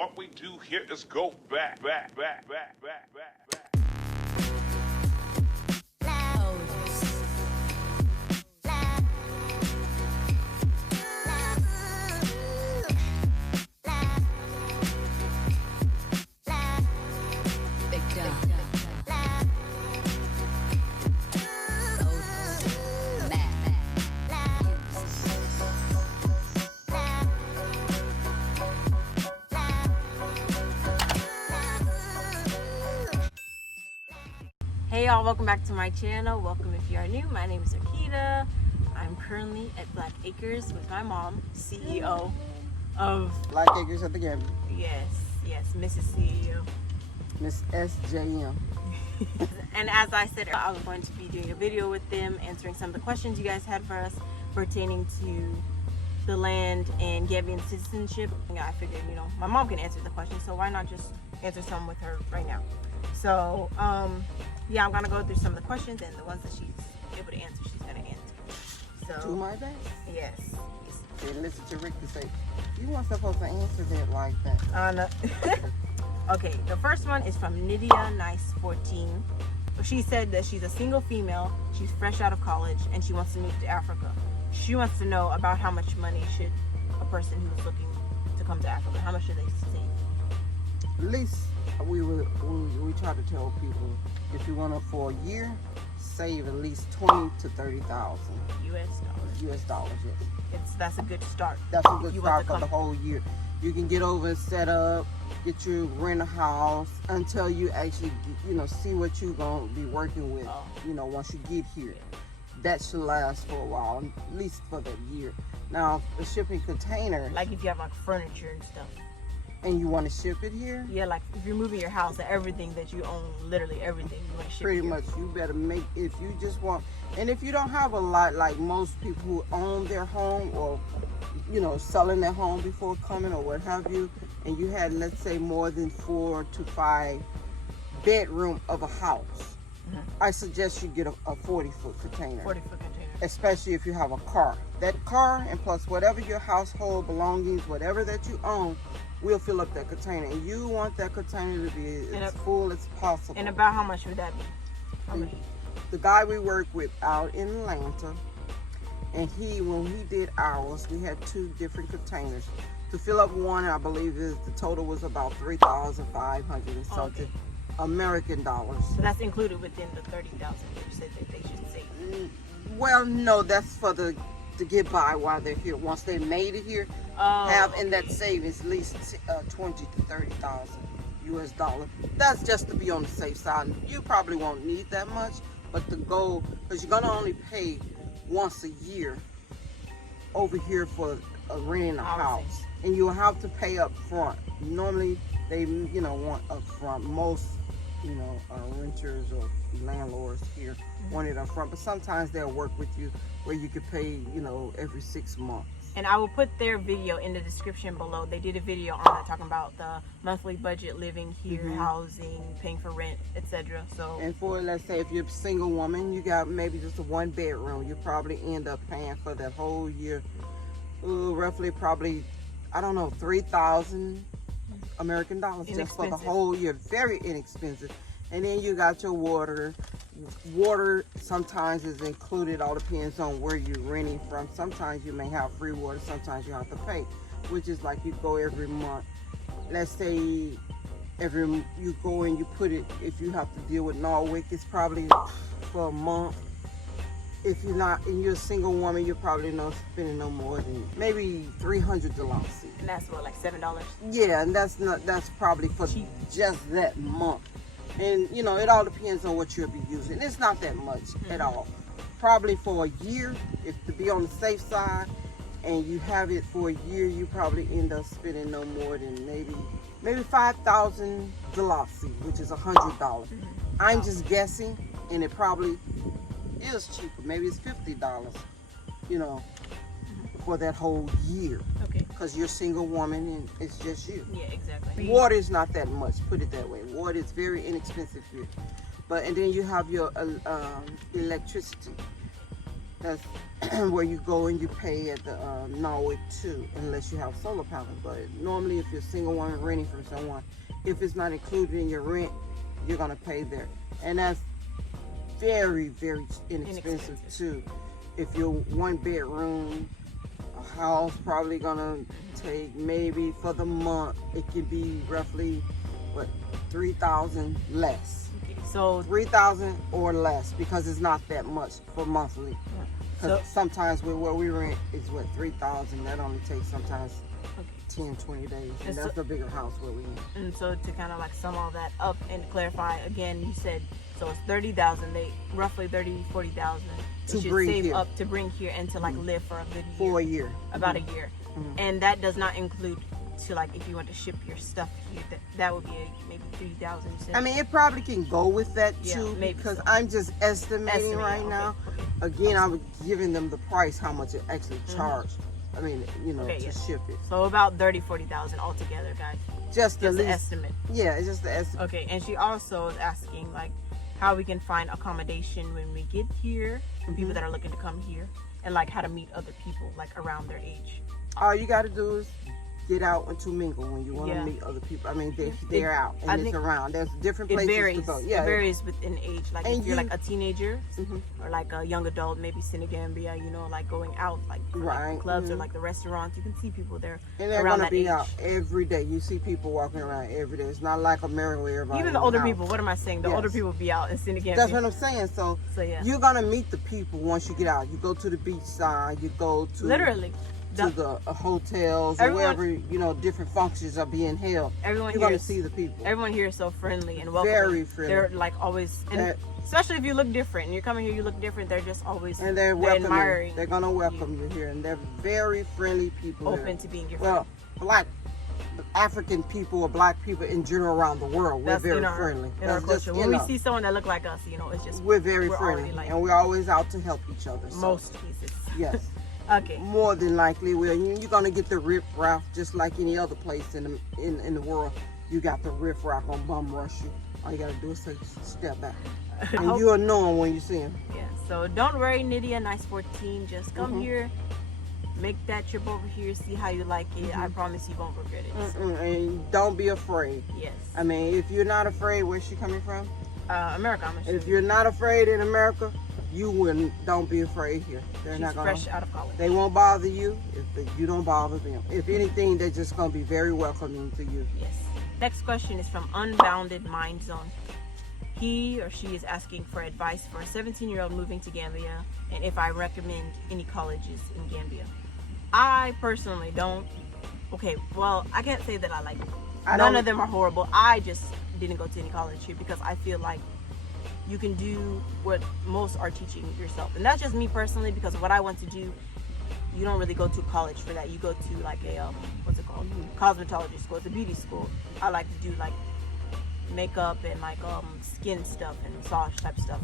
What we do here is go back. Hey y'all, welcome back to my channel. Welcome if you are new. My name is Ricki. I'm currently at Black Acres with my mom, CEO of Black Acres at the Gambia. Yes, Mrs. CEO. Miss SJM. And as I said, I was going to be doing a video with them, answering some of the questions you guys had for us pertaining to the land and Gambian citizenship. I figured, my mom can answer the questions, so why not just answer some with her right now? So, yeah, I'm gonna go through some of the questions, and the ones that she's able to answer, she's gonna answer. So, Do my best. Yes. And listen to Ricki say, you weren't supposed to answer that like that. No. Okay, the first one is from Nydia Nice 14. She said that she's a single female, she's fresh out of college, and she wants to move to Africa. She wants to know about how much money should a person who's looking to come to Africa, how much should they save? At least we try to tell people, if you want to for a year, save at least 20 to 30,000 US dollars. US dollars. Yes. That's a good start. That's a good start for the whole year. You can get over and set up, get you rent a house until you actually, see what you're gonna be working with. Once you get here, that should last for a while, at least for that year. Now, the shipping container, like if you have like furniture and stuff. And you want to ship it here? Yeah, like if you're moving your house, everything that you own, literally everything, you want to ship Pretty here. much, you better make, if you just want, and if you don't have a lot, like most people who own their home or, selling their home before coming or what have you, and you had, let's say, more than 4 to 5 bedroom of a house, I suggest you get a 40-foot container. 40-foot container. Especially if you have a car. That car and plus whatever your household belongings, whatever that you own, we'll fill up that container. And you want that container to be as full as possible. And about how much would that be? How much? The guy we work with out in Atlanta, and when he did ours, we had 2 different containers. To fill up one, I believe the total was about 3,500 and something American dollars. So that's included within the 30,000 that you said that they should save? Well, no, that's for to get by while they're here. Once they made it here, have in that savings at least 20 to 30,000 US dollars. That's just to be on the safe side. You probably won't need that much, but the goal, because you're gonna only pay once a year over here for renting a house, and you'll have to pay up front. Normally they want up front. Most renters or landlords here want it up front, but sometimes they'll work with you where you could pay every 6 months. And I will put their video in the description below. They did a video on that talking about the monthly budget living here, housing, paying for rent, etc. So, and for, let's say, if you're a single woman, you got maybe just a 1 bedroom, you probably end up paying for that whole year, roughly probably, I don't know, 3,000 American dollars just for the whole year. Very inexpensive. And then you got your water. Water sometimes is included, all depends on where you're renting from. Sometimes you may have free water, sometimes you have to pay, which is like you go every month. Let's say you go and you put it, if you have to deal with Norwick, it's probably for a month. If you're not, and you're a single woman, you're probably not spending no more than maybe $300. And that's what, like $7? Yeah, and that's probably for just that month. And it all depends on what you'll be using. It's not that much at all. Probably for a year, if to be on the safe side, and you have it for a year, you probably end up spending no more than maybe 5,000 dalasi, which is $100. I'm just guessing, and it probably is cheaper. Maybe it's $50, for that whole year. Okay. Because you're a single woman and it's just you. Yeah, exactly. Water is not that much, put it that way. Water is very inexpensive here. And then you have your electricity. That's where you go and you pay at the Norway too, unless you have solar panels. But normally, if you're a single woman renting from someone, if it's not included in your rent, you're gonna pay there, and that's very, very inexpensive too. If you're one bedroom, a house probably gonna take maybe for the month it could be roughly what, 3,000 less. Okay, so 3,000 or less, because it's not that much for monthly. Because sometimes with what we rent is what, 3,000. That only takes sometimes 10, 20 days, and that's a bigger house where we in. And so to kind of like sum all that up and clarify again, you said so it's 30,000. They roughly 30-40,000 To should bring save here. up to bring here and to like live for a good year. For a year. About a year. And that does not include to like if you want to ship your stuff here, that would be maybe 3,000. I mean, it probably can go with that Yeah, too, maybe because so. I'm just estimating right okay, now. okay. Again, I was giving them the price, how much it actually charged. I mean, you know, Okay, to yeah. ship it. So about 30-40,000 altogether, guys. Just the Just an least. estimate. Yeah, it's just the estimate. Okay, and she also is asking like how we can find accommodation when we get here for people that are looking to come here, and like how to meet other people like around their age. All you got to do is get out and to mingle when you want to Yeah. meet other people. I mean, they're out I and it's think around. There's different It places varies. to go. It Yeah, varies within age. Like And if you're you- like a teenager Mhm. or like a young adult, maybe in Gambia, you know, like going out like, for, Right, like clubs or mhm. like the restaurants, you can see people there and they're around gonna that be age. out every day. You see people walking around every day. It's not like America where everybody. Even in the older house. people. What am I saying? The older Yes. people be out in Gambia. That's what I'm saying. So yeah. you're gonna meet the people once you get out. You go to the beach side. You go to Literally. to the hotels or Everyone- wherever, you know, different functions are being held. Everyone You're here gonna is see the people. everyone here is so friendly and welcoming. Very friendly. They're like always, and That- especially if you look different and you're coming here, you look different. They're just always And they're welcoming. admiring. They're gonna welcome you here, and they're very friendly people. open here. to being your Well, friend. black African people or black people in general around the world, we're That's very in our, friendly. in our That's just, culture. you When we know, see someone that look like us, you know, it's just we're very we're friendly, already like and we're always out to help each other. So, most cases. yes. Okay. More than likely, you're gonna get the riff raff just like any other place in the world. You got the riff raff gonna bum rush you. All you gotta do is take a step back, and you'll know them when you see them. Yeah. So don't worry, Nydia, nice 14. Just come Mhm. here, make that trip over here, see how you like it. I promise you won't regret it. And don't be afraid. Yes. I mean, if you're not afraid, where's she coming from? America, I'm assuming. If you're not afraid in America, you wouldn't. Don't be afraid here. They're She's not gonna. fresh out of college. They won't bother you if you don't bother them. If anything, they're just gonna be very welcoming to you. Yes. Next question is from Unbounded Mind Zone. He or she is asking for advice for a 17-year-old moving to Gambia, and if I recommend any colleges in Gambia. I personally don't. Okay, well, I can't say that I like them. None of them are horrible. I just didn't go to any college here because I feel like you can do what most are teaching yourself. And that's just me personally, because what I want to do, you don't really go to college for that. You go to like a, what's it called? Cosmetology school. It's a beauty school. I like to do like makeup and like skin stuff and massage type stuff.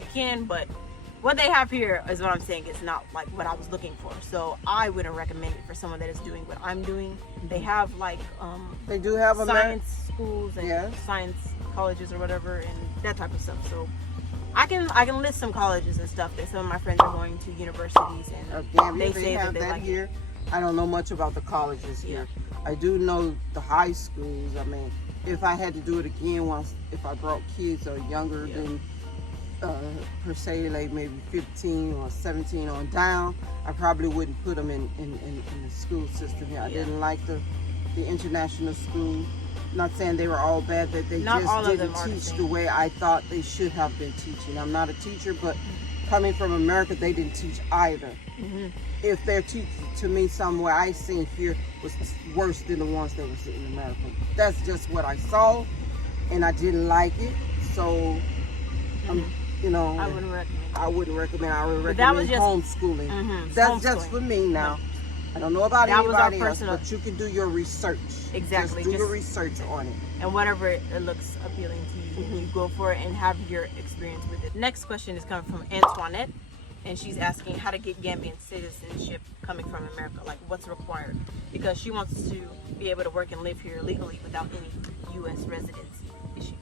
You can, but what they have here is what I'm saying is not like what I was looking for. So I wouldn't recommend it for someone that is doing what I'm doing. They have like They do have a science schools and Yes. science colleges or whatever and that type of stuff. So I can list some colleges and stuff that some of my friends are going to, universities, and Gambia, they they say have that they that like here. I don't know much about the colleges here. I do know the high schools. I mean, if I had to do it again once, if I brought kids or younger than per se, like maybe 15 or 17 on down, I probably wouldn't put them in the school system here. I didn't like the international school. Not saying they were all bad, that they Not all just of them didn't are the teach same. the way I thought they should have been teaching. I'm not a teacher, but coming from America, they didn't teach either. If they're teaching to me somewhere I seen here was worse than the ones that was in America. That's just what I saw, and I didn't like it. So, you know, I wouldn't recommend it. I wouldn't recommend. I would But that was recommend just- homeschooling. That's just homeschooling. for me now. I don't know about That was our anybody else, personal- but you can do your research. Exactly, Just do your just- research on it. And whatever it looks appealing to you, you go for it and have your experience with it. Next question is coming from Antoinette, and she's asking how to get Gambian citizenship coming from America, like what's required, because she wants to be able to work and live here legally without any U.S. residency issues.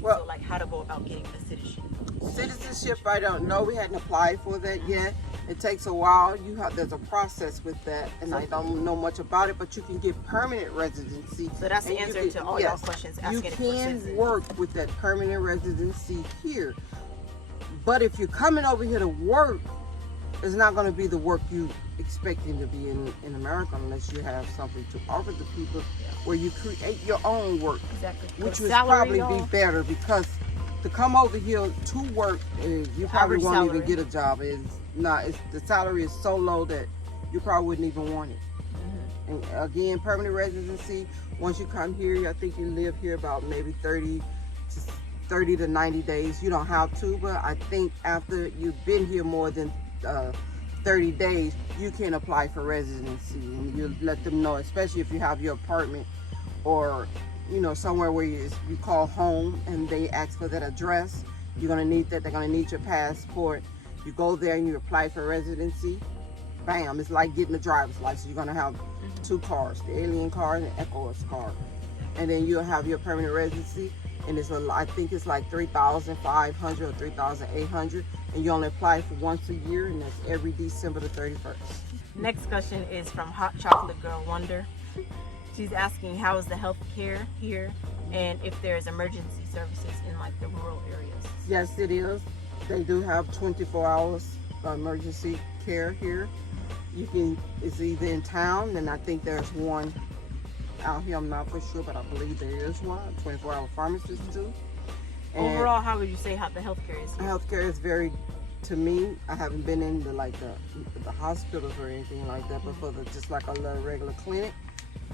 Well- So like how to go about getting the citizenship. Citizenship, I don't know. We hadn't applied for that yet. It takes a while. There's a process with that, and I don't know much about it, but you can get permanent residency. So that's the and answer to all y'all questions. You can work with that permanent residency here. But if you're coming over here to work, it's not going to be the work you expecting to be in America unless you have something to offer the people where you create your own work. Exactly. Which would probably be better, because to come over here to work, you probably won't even get a job. The salary is so low that you probably wouldn't even want it. And again, permanent residency, once you come here, I think you live here about maybe 30 to 90 days. You don't have to, but I think after you've been here more than 30 days, you can apply for residency, and you let them know, especially if you have your apartment or somewhere where you call home and they ask for that address. You're gonna need that. They're gonna need your passport. You go there and you apply for residency. Bam! It's like getting a driver's license. You're gonna have 2 cars: the alien car and the ECOS car, and then you'll have your permanent residency. And I think it's like 3,500 or 3,800, and you only apply for once a year, and that's every December the 31st. Next question is from Hot Chocolate Girl Wonder. She's asking, how is the health care here, and if there's emergency services in like the rural areas? Yes, it is. They do have 24 hours emergency care here. It's either in town, and I think there's one out here. I'm not for sure, but I believe there is one. 24-hour pharmacist too. And overall, how would you say how the healthcare is here? Healthcare is very, to me, I haven't been in the hospitals or anything like that, but for just like a little regular clinic,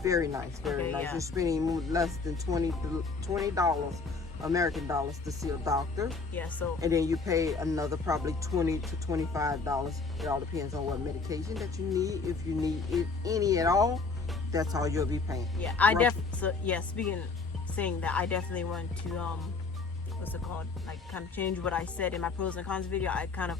very nice, very nice. Yeah. You're spending less than $20 American dollars to see a doctor. Yeah, so. And then you pay another probably $20 to $25. It all depends on what medication that you need. If you need any at all, that's all you'll be paying. Yeah, saying that, I definitely want to what's it called? Like kind of change what I said in my pros and cons video. I kind of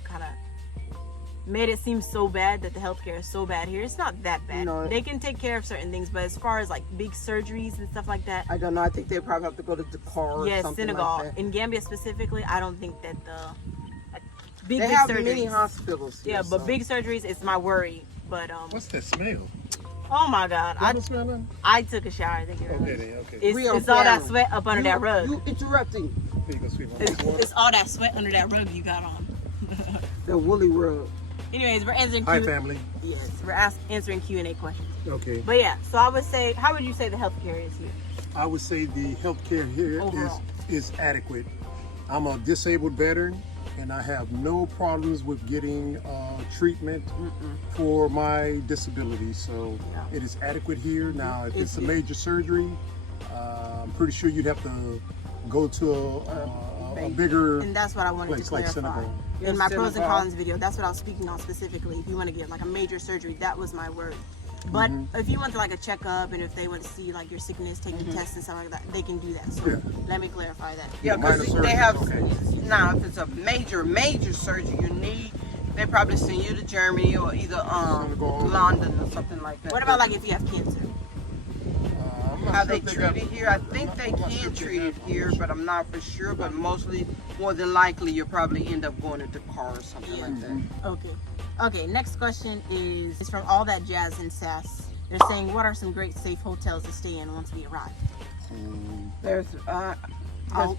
made it seem so bad that the healthcare is so bad here. It's not that bad. No, they can take care of certain things, but as far as like big surgeries and stuff like that, I don't know. I think they probably have to go to Dakar or something Senegal. Like that. In Gambia specifically, I don't think that big they have surgeries. Many hospitals here, but big surgeries is my worry. But what's that smell? Oh my God! I took a shower. I think it's all that sweat up under that rug. You interrupting? It's all that sweat under that rug you got on. The woolly rug. Anyways, we're answering. Hi, family. Yes, we're answering Q&A questions. Okay. But yeah, so I would say, how would you say the healthcare is here? I would say the healthcare here is adequate. I'm a disabled veteran, and I have no problems with getting treatment for my disability. So it is adequate here. Now, if it's a major surgery, I'm pretty sure you'd have to go to a bigger and that's what I wanted to clarify. Like Senegal. In my pros and cons video, that's what I was speaking on specifically. If you want to get like a major surgery, that was my word. But if you want to like a checkup, and if they want to see like your sickness, take your tests and stuff like that, they can do that. So let me clarify that. Yeah, because they have, now if it's a major surgery you need, they probably send you to Germany or either London or something like that. What about like if you have cancer? How they treat it here? I think they can treat it here, but I'm not for sure. But more than likely, you'll probably end up going to Dakar or something like that. Okay, next question is from All That Jazz and Sass. They're saying, what are some great safe hotels to stay in once we arrive? There's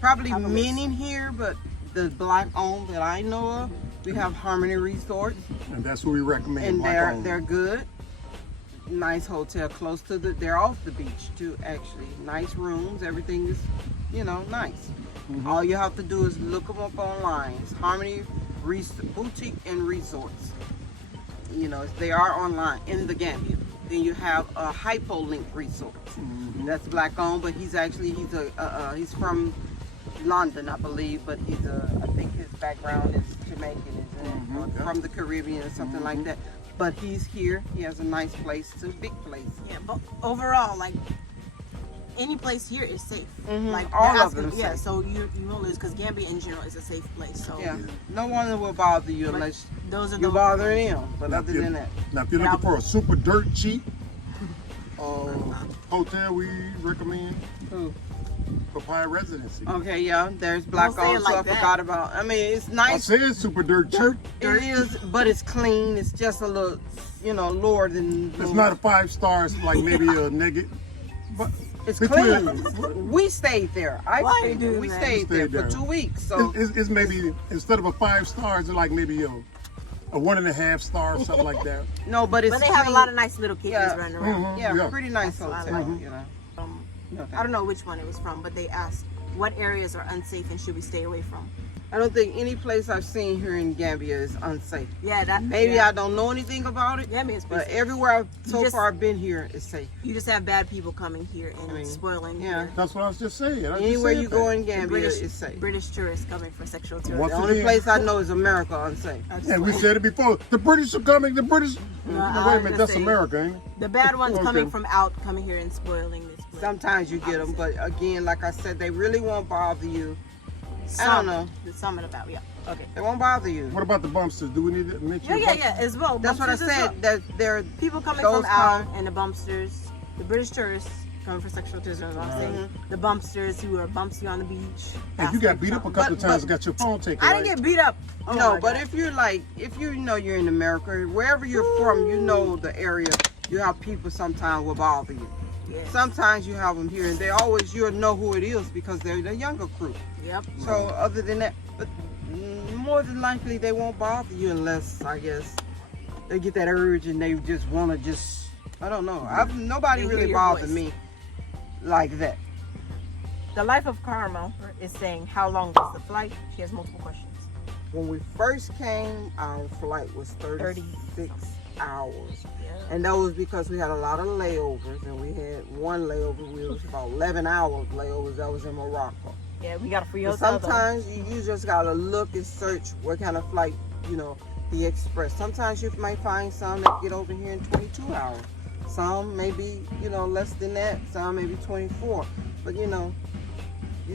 probably many here, but the black-owned that I know of, we have Harmony Resorts. And that's what we recommend. And they're good. Nice hotel close to they're off the beach too, actually. Nice rooms, everything is, nice. All you have to do is look them up online. It's Harmony Boutique and Resorts. They are online in the Gambia. Then you have Hypoliink Resorts. That's black owned, but he's from London, I believe, but I think his background is Jamaican, from the Caribbean or something like that. But he's here. He has a nice place too, big place. Yeah, but overall, like any place here is safe. Like all of them. Yeah, so you won't lose because Gambia in general is a safe place. So no one will bother you unless you bother them. But other than that, now if you're looking for a super dirt cheap hotel, we recommend papaya residency. Okay, yeah, there's black Don't say it owned, so like I that. forgot about. I mean, it's I nice. said super dirt church. It is, but it's clean. It's just a little, lower than. It's not a 5 stars, like maybe a negative. But It's between- clean. We stayed there. Why you doing We that? stayed there Stayed for there. 2 weeks. So It's maybe instead of a 5 stars, it's like maybe a 1.5 star or something like that. no, but it's. But they have a clean. lot of nice little kittens Yeah. running around. Mhm. Yeah, Yeah. pretty nice That's what I hotel. like. You know. I don't know which one it was from, but they asked what areas are unsafe and should we stay away from. I don't think any place I've seen here in Gambia is unsafe. Yeah, that Maybe yeah. I don't know anything about it, Gambia is pretty but safe. everywhere I've so just- far been here is safe. You just have bad people coming here and I mean, spoiling yeah. here. That's what I was just saying. I just Anywhere said you that. go in The Gambia is safe. British tourists coming for sexual tourism. Once The only again- place I know is America unsafe. And we said it before. The British are coming. The British. No, I wait a was minute. gonna That's say- America, ain't it? The bad ones Okay. coming from out, coming here and spoiling this place. Sometimes you get them, but again, like I said, they really won't bother you. I don't know. There's something about, yeah. Okay. They won't bother you. What about the bumpsters? Do we need to mention? Yeah, as well. That's what I Bumpsters as well. said. That they're People coming those from out kind- and the bumpsters, the British tourists coming for sexual tourism, is what I'm saying. Mm-hmm. The bumpsters who are bumps you on the beach. Hey, you got beat up a couple of But- times. Got your phone taken. I didn't get beat up. Oh no, my but God. if you're like, if you know you're in America, wherever you're from, you know the area. You have people sometimes will bother you. Yes. Sometimes you have them here, and they always you'll know who it is because they're the younger crew. Yep. So other than that, but more than likely they won't bother you unless I guess they get that urge and they just want to just I don't know. Nobody They hear really your bothered voice. me like that. The Life of Carmel is saying, how long was the flight? She has multiple questions. When we first came, our flight was 36 hours. Yeah. And that was because we had a lot of layovers, and we had one layover. We was about 11 hours layovers. That was in Morocco. Yeah, we got a free But hotel. sometimes you just gotta look and search what kind of flight, the express. Sometimes you might find some that get over here in 22 hours. Some maybe, less than that. Some maybe 24. But you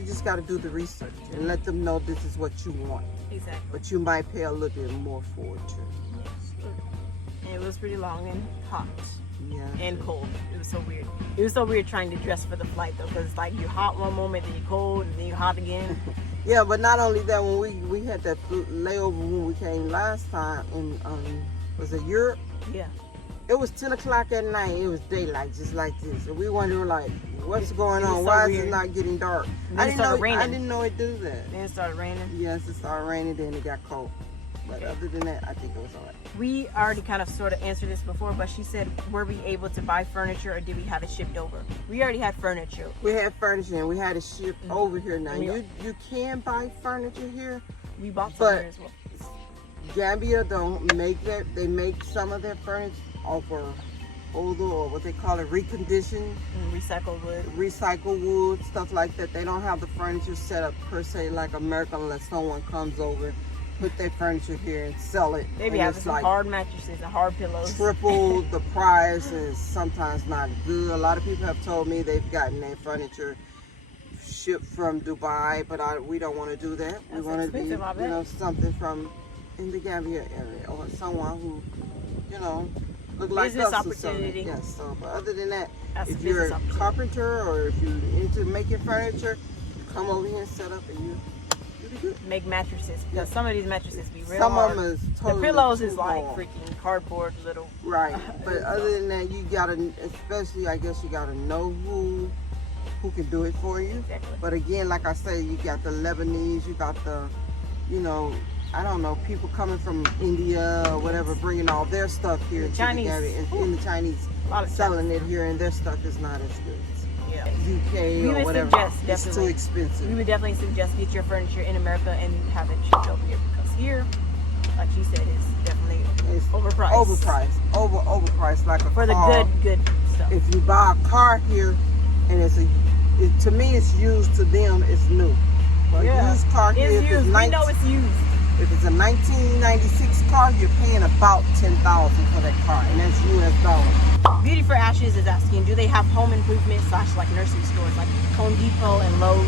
just gotta do the research and let them know this is what you want. Though. Exactly. But you might pay a little bit more for it too. And it was pretty long and hot Yeah. and cold. It was so weird. It was so weird trying to dress for the flight though, because it's like you're hot one moment, then you're cold, and then you're hot again. Yeah, but not only that, when we had that layover when we came last time in was it Europe? Yeah. It was 10 o'clock at night. It was daylight, just like this. And we wondered, like, what's going it was on? so Why is weird. it not getting dark? And I then it didn't know. started raining. I didn't know it do that. Then it started raining. Yes, it started raining, then it got cold. But Okay. other than that, I think it was alright. We already kind of sort of answered this before, but she said, were we able to buy furniture or did we have it shipped over? We already had furniture. We had furniture and we had it shipped over here. Now Yeah. you can buy furniture here. We bought some But- here as well. Gambia don't make that. They make some of their furniture off of old or what they call it reconditioned. And recycled wood. Recycle wood, stuff like that. They don't have the furniture set up per se like America unless someone comes over, put their furniture here and sell it. They be And having it's some like hard mattresses and hard pillows. triple the price and it's sometimes not good. A lot of people have told me they've gotten their furniture shipped from Dubai, but we don't want to do that. We That's want to be, expensive, I bet. something from in the Gambia area or someone who, look like Business us or something. opportunity. Yes. So, but other than that, That's a if you're business a opportunity. carpenter or if you're into making furniture, come over here and set up and you be good. Make mattresses. Because some of these mattresses be real Some hard. of them is The totally pillows too is like hard. freaking cardboard little. Right, but other than that, you gotta, especially I guess you gotta know who can do it for you. Exactly. But again, like I say, you got the Lebanese, you got the, I don't know, people coming from India or whatever, bringing all their stuff here to Chinese. the Gambia, and the Chinese A lot of selling it here, and their stuff is not as good. Yeah. UK We or would whatever, suggest, it's too definitely. We expensive. would definitely suggest get your furniture in America and have it shipped over here because here, like she said, is definitely It's overpriced. overpriced, like a For the car. good stuff. If you buy a car here, and to me it's used, to them it's new. But Yeah. used car here, It's if used. We know it's used. if it's a 1996 car, you're paying about $10,000 for that car, and that's US dollars. Beauty for Ashes is asking, do they have home improvement / like nursery stores like Home Depot and Lowe's?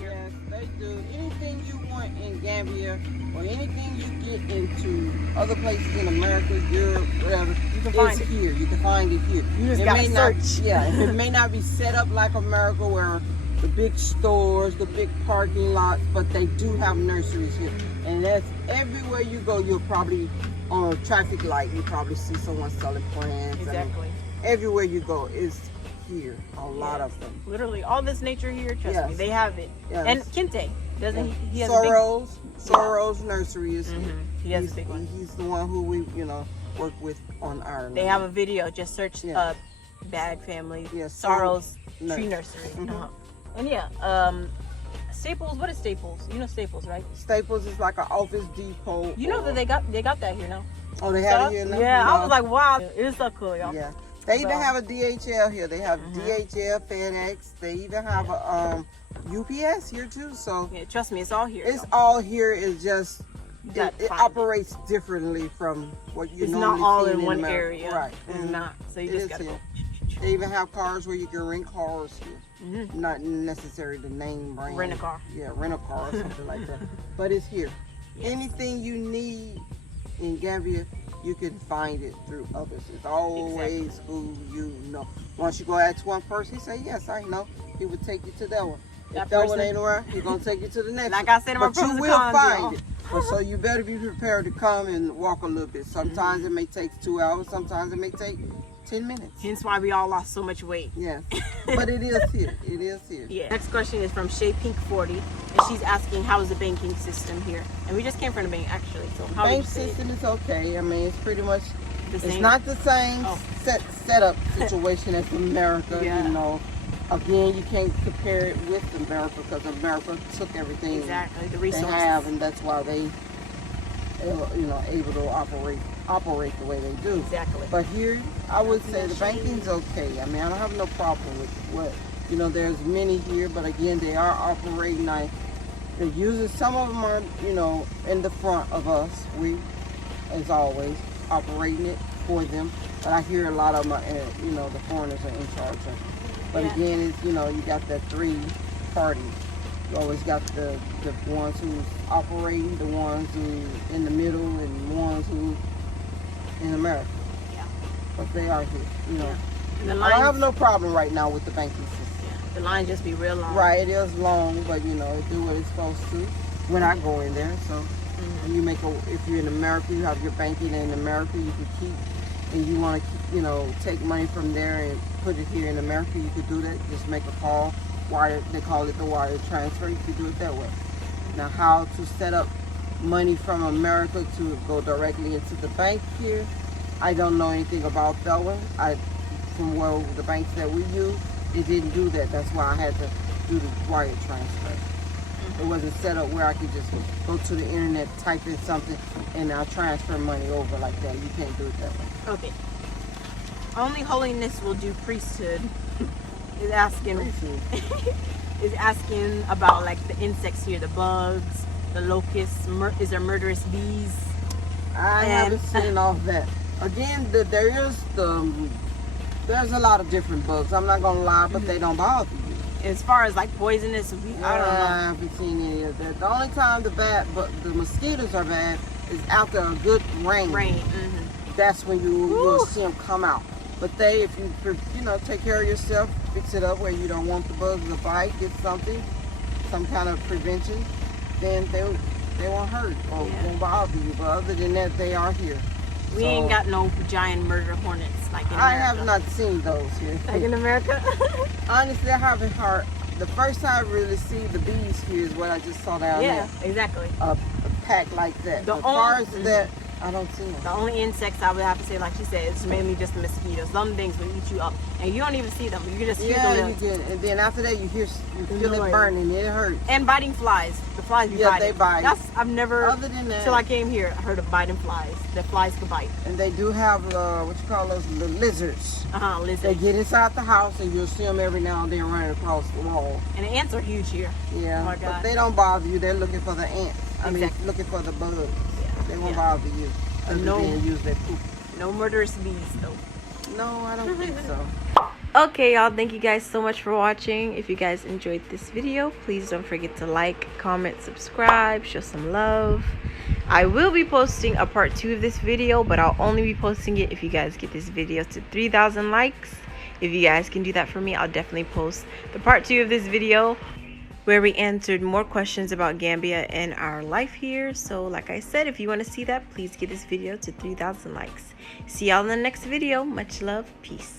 Yes, they do. Anything you want in Gambia, or anything you get into other places in America, Europe, whatever, You can find it's it. here. You can find it here. You just It gotta may not- search. Yeah, it may not be set up like America where the big stores, the big parking lots, but they do have nurseries here. And that's everywhere you go, you'll probably, on a traffic light, you probably see someone selling plants. Exactly. Everywhere you go is here, a lot of them. Literally, all this nature here, trust Yes. me, they have it. Yes. And Kente, doesn't he has Saro's nursery is here. He has a big one. He's the one who we, work with on Ireland. They have a video, just search Yeah. Bag Family, Yes, Saro's Nursery. Tree Nursery. Mhm. And Staples, what is Staples? You know Staples, right? Staples is like an Office Depot. You know that they got that here now. Oh, they have it here now? Yeah, No. I was like, wow, it's so cool, y'all. Yeah. They even So- have a DHL here. They have Mm-hmm. DHL, FedEx. They even have a UPS here too. So Yeah, trust me, it's all here. it's y'all. all here. It's just You it, gotta it find it. operates differently from what you It's normally not all see in one America. area. Right. It's Mhm. not. So you It just is gotta here. go. They even have cars where you can rent cars here. Mm-hmm. Not necessarily the name brand. Rent a car. Yeah, rent a car or something like that. But it's here. Yes. Anything you need in Gambia, you can find it through others. It's always who you know. Once you go ask one person, he say, yes, I know. He would take you to that one. That If that one person- ain't around, he's going to take you to the next Like one. I said in my But you pros and will cons, find y'all. it. But so you better be prepared to come and walk a little bit. Sometimes it may take 2 hours. Sometimes it may take 10 minutes. Hence why we all lost so much weight. Yeah. But it is here. It is here. Yeah. Next question is from Shay Pink 40, and she's asking how is the banking system here? And we just came from the bank actually. So how would Bank you say it? system is okay. I mean, it's pretty much, The it's same? not the same Oh. setup situation as America, Yeah. you know. Again, you can't compare it with America because America took everything Exactly, the they resources. have, and that's why they, able to operate the way they do. Exactly. But here, I would say the banking's okay. I mean, I don't have no problem with what, there's many here, but again, they are operating. They're using, some of them are, in the front of us. We, as always, operating it for them. But I hear a lot of them are, the foreigners are in charge of it. But Yeah. again, it's, you got the three parties. You always got the ones who's operating, the ones who in the middle, and the ones who in America. Yeah. But they are here, Yeah. And the I don't have lines, no problem right now with the banking system. the line just be real long. Right, it is long, but it do what it's supposed to when I go in there. So when you if you're in America, you have your banking in America, you can keep, and you want to, take money from there and put it here in America, you could do that. Just make a call, wire, they call it the wire transfer, you could do it that way. Now how to set up money from America to go directly into the bank here, I don't know anything about that one. From the banks that we use, it didn't do that. That's why I had to do the wire transfer. It wasn't set up where I could just go to the internet, type in something, and I'll transfer money over like that. You can't do it that way. Okay. Only Holiness Will Do Priesthood is asking is asking about like the insects here, the bugs, the locusts. Is there murderous bees? I haven't seen all of that. Again, there's a lot of different bugs. I'm not gonna lie, but they don't bother you. As far as like poisonous, I don't know. I haven't seen any of that. The only time the mosquitoes are bad is after a good rain. That's when you'll see them come out. But if you take care of yourself, fix it up where you don't want the bugs to bite, get some kind of prevention, then they won't hurt or won't bother you. But other than that, they are here. We ain't got no giant murder hornets like in America. I have not seen those here. Like in America? Honestly, I haven't heard. The first time I really see the bees here is what I just saw down there. Yeah, exactly. A pack like that. The As far as only- that, I don't see them. The only insects I would have to say, like she said, is mainly just the mosquitoes. Some things will eat you up, and you don't even see them. You can just hear Yeah, them. you get, and then after that you feel noise. it burning. It hurts. And biting flies. The flies be Yeah, biting. they bite. I've never, Other than that, till I came here, heard of biting flies. That flies could bite. and they do have what you call those the lizards. They Lizards. get inside the house, and you'll see them every now and then running across the wall. And the ants are huge here. Yeah, Oh my but God. they don't bother you. They're looking for the ants. I mean, Exactly. looking for the bugs. They won't Yeah. bother you. Other No. than use their poop. No murderous bees, though. No, I don't think so. Okay, y'all, thank you guys so much for watching. If you guys enjoyed this video, please don't forget to like, comment, subscribe, show some love. I will be posting a part 2 of this video, but I'll only be posting it if you guys get this video to 3,000 likes. If you guys can do that for me, I'll definitely post the part 2 of this video where we answered more questions about Gambia and our life here. So like I said, if you want to see that, please give this video to 3,000 likes. See y'all in the next video. Much love. Peace.